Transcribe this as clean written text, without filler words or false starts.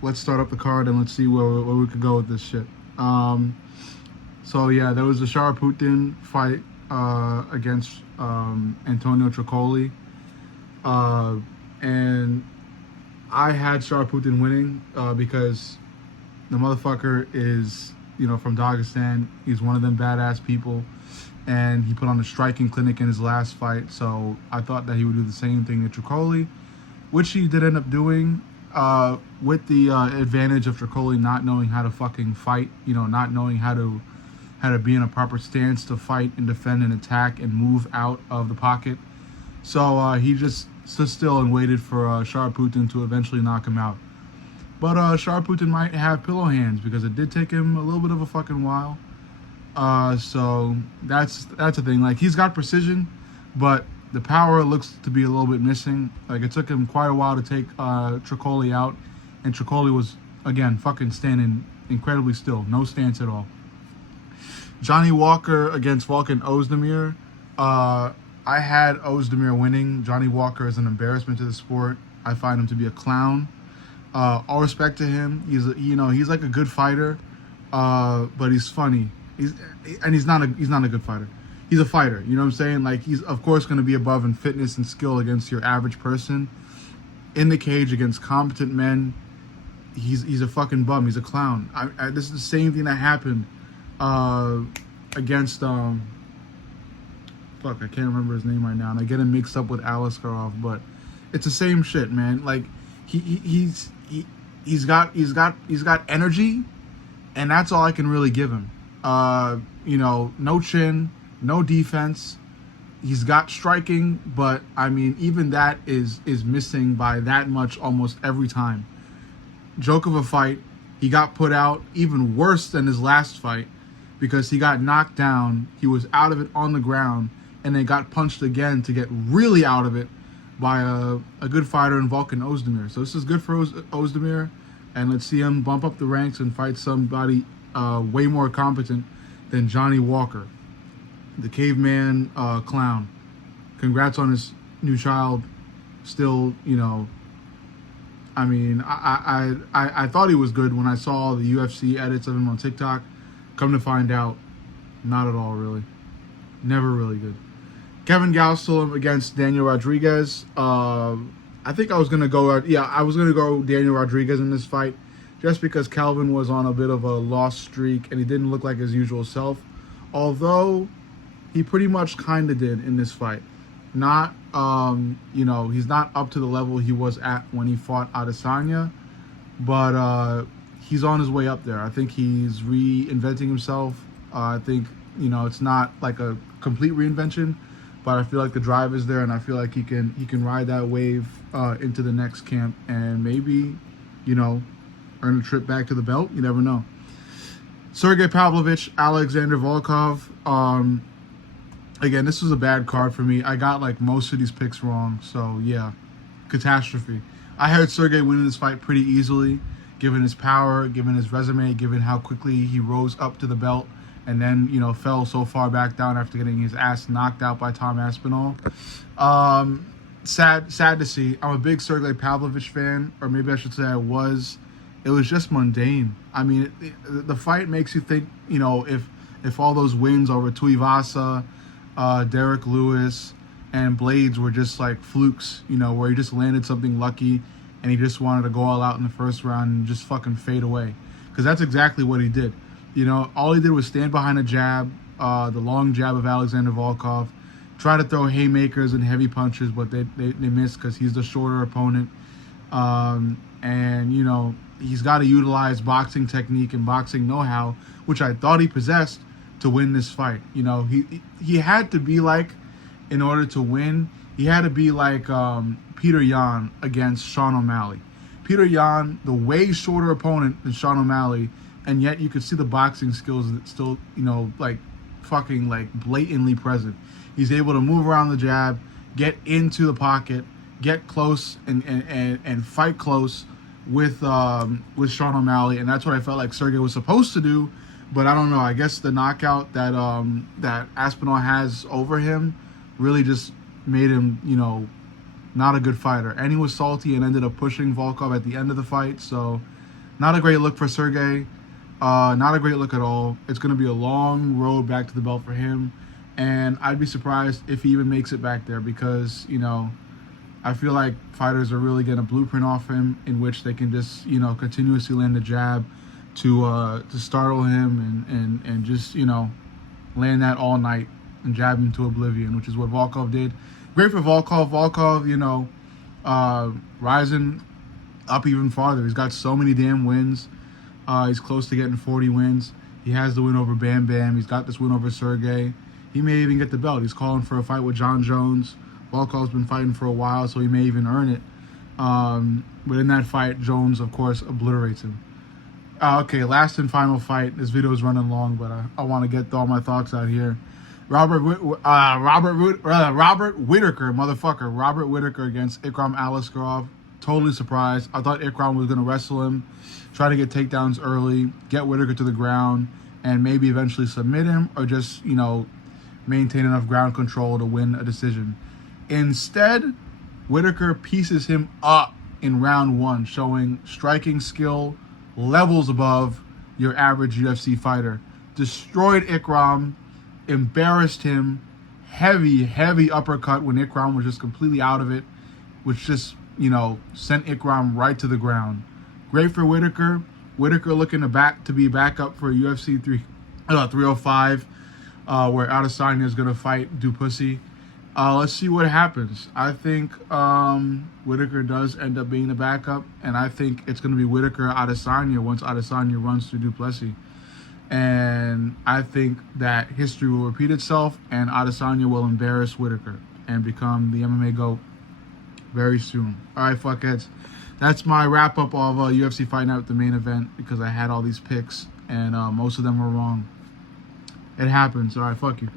Let's start up the card and let's see where we could go with this shit. So yeah, there was the Putin fight against Antonio Tricoli, and I had Putin winning because the motherfucker is, from Dagestan. He's one of them badass people, and he put on a striking clinic in his last fight. So I thought that he would do the same thing to Tricoli, which he did end up doing. With the advantage of Tricoli not knowing how to fucking fight, not knowing how to be in a proper stance to fight and defend and attack and move out of the pocket. So he just stood still and waited for Putin to eventually knock him out. But Putin might have pillow hands because it did take him a little bit of a fucking while. So that's the thing. Like, he's got precision, but the power looks to be a little bit missing. Like, it took him quite a while to take Tricoli out, and Tricoli was, again, fucking standing incredibly still. No stance at all. Johnny Walker against Volkan Ozdemir. I had Ozdemir winning. Johnny Walker is an embarrassment to the sport. I find him to be a clown. All respect to him. He's like a good fighter, but he's funny. He's not a good fighter. He's a fighter, you know what I'm saying? Like, he's of course going to be above in fitness and skill against your average person. In the cage against competent men, he's a fucking bum. He's a clown. This is the same thing that happened against I can't remember his name right now, and I get him mixed up with Aliskarov, but it's the same shit, man. Like, he's got energy, and that's all I can really give him. No chin, no defense. He's got striking, but I mean, even that is missing by that much almost every time. Joke of a fight. He got put out even worse than his last fight because he got knocked down. He was out of it on the ground, and then got punched again to get really out of it by a good fighter in Volkan Ozdemir. So this is good for Ozdemir, and let's see him bump up the ranks and fight somebody way more competent than Johnny Walker, the caveman clown. Congrats on his new child. Still, I mean, I thought he was good when I saw the UFC edits of him on TikTok. Come to find out, not at all, really. Never really good. Kevin Gastelum against Daniel Rodriguez. I think I was going to go... I was going to go Daniel Rodriguez in this fight just because Calvin was on a bit of a loss streak and he didn't look like his usual self. Although, he pretty much kind of did in this fight. Not, he's not up to the level he was at when he fought Adesanya, but he's on his way up there. I think he's reinventing himself. I think, it's not like a complete reinvention, but I feel like the drive is there, and I feel like he can ride that wave into the next camp and maybe, earn a trip back to the belt. You never know. Sergey Pavlovich, Alexander Volkov. Again, this was a bad card for me. I got like most of these picks wrong, so yeah, catastrophe. I had Sergey winning this fight pretty easily, given his power, given his resume, given how quickly he rose up to the belt, and then fell so far back down after getting his ass knocked out by Tom Aspinall. Sad to see. I'm a big Sergey Pavlovich fan, or maybe I should say I was. It was just mundane. I mean, the fight makes you think, if all those wins over Tuivasa, Derek Lewis, and Blades were just like flukes, where he just landed something lucky and he just wanted to go all out in the first round and just fucking fade away. Because that's exactly what he did. All he did was stand behind a jab, the long jab of Alexander Volkov, try to throw haymakers and heavy punches, but they missed because he's the shorter opponent. And, he's got to utilize boxing technique and boxing know-how, which I thought he possessed, to win this fight. He had to be like, in order to win, he had to be like Peter Yan against Sean O'Malley. Peter Yan, the way shorter opponent than Sean O'Malley, and yet you could see the boxing skills that still, fucking like blatantly present. He's able to move around the jab, get into the pocket, get close and fight close with Sean O'Malley, and that's what I felt like Sergey was supposed to do. But I don't know. I guess the knockout that Aspinall has over him really just made him, not a good fighter. And he was salty and ended up pushing Volkov at the end of the fight. So not a great look for Sergey. Not a great look at all. It's going to be a long road back to the belt for him. And I'd be surprised if he even makes it back there because, you know, I feel like fighters are really getting a blueprint off him in which they can just, you know, continuously land a jab to startle him and just, you know, land that all night and jab him to oblivion, which is what Volkov did. Great for Volkov. Volkov, you know, rising up even farther. He's got so many damn wins. He's close to getting 40 wins. He has the win over Bam Bam. He's got this win over Sergey. He may even get the belt. He's calling for a fight with John Jones. Volkov's been fighting for a while, so he may even earn it. But in that fight, Jones, of course, obliterates him. Okay, last and final fight. This video is running long, but I want to get all my thoughts out here. Robert Whittaker, motherfucker. Robert Whittaker against Ikram Aliskerov. Totally surprised. I thought Ikram was going to wrestle him, try to get takedowns early, get Whittaker to the ground, and maybe eventually submit him or just, you know, maintain enough ground control to win a decision. Instead, Whittaker pieces him up in round one, showing striking skill levels above your average UFC fighter. Destroyed Ikram, embarrassed him, heavy uppercut when Ikram was just completely out of it, which just, you know, sent Ikram right to the ground. Great for Whittaker. Whittaker looking to be back up for UFC 305, where Adesanya is going to fight Duplessis. Let's see what happens. I think Whittaker does end up being the backup, and I think it's going to be Whittaker-Adesanya once Adesanya runs through Duplessis. And I think that history will repeat itself, and Adesanya will embarrass Whittaker and become the MMA GOAT very soon. All right, fuckheads. That's my wrap-up of UFC Fight Night, the main event, because I had all these picks, and most of them were wrong. It happens. All right, fuck you.